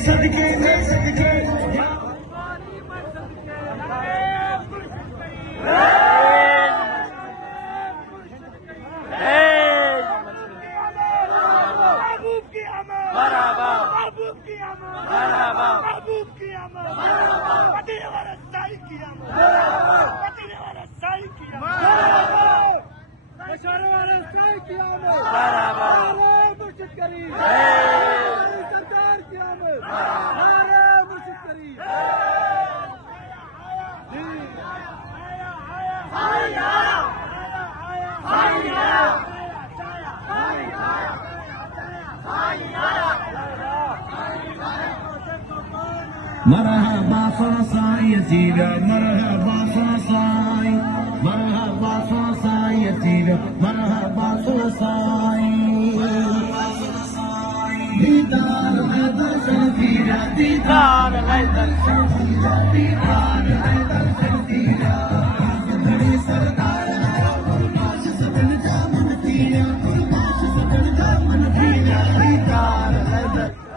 सदके में सदके मरहबा साई अजीरा मरहबा साई मरहबा साई अजीरा मरहबा साई दीदार है दर्शन दीरा दीदार है दर्शन दीरा दीदार है दर्शन दीरा बड़ी सरदार है कुर्बाश सदन जामन दीरा कुर्बाश सदन जामन दीरा दीदार है दर्शन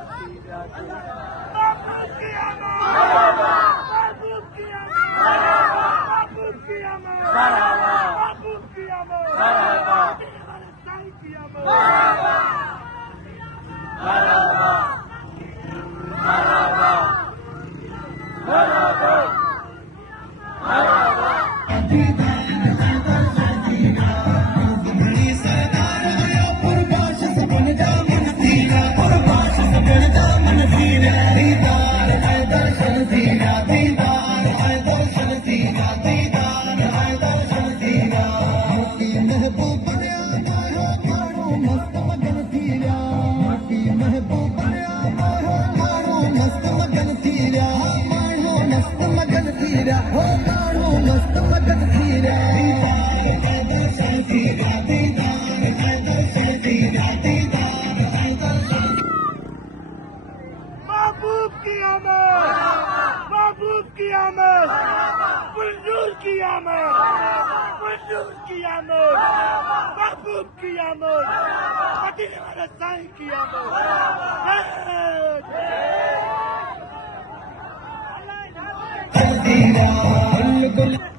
की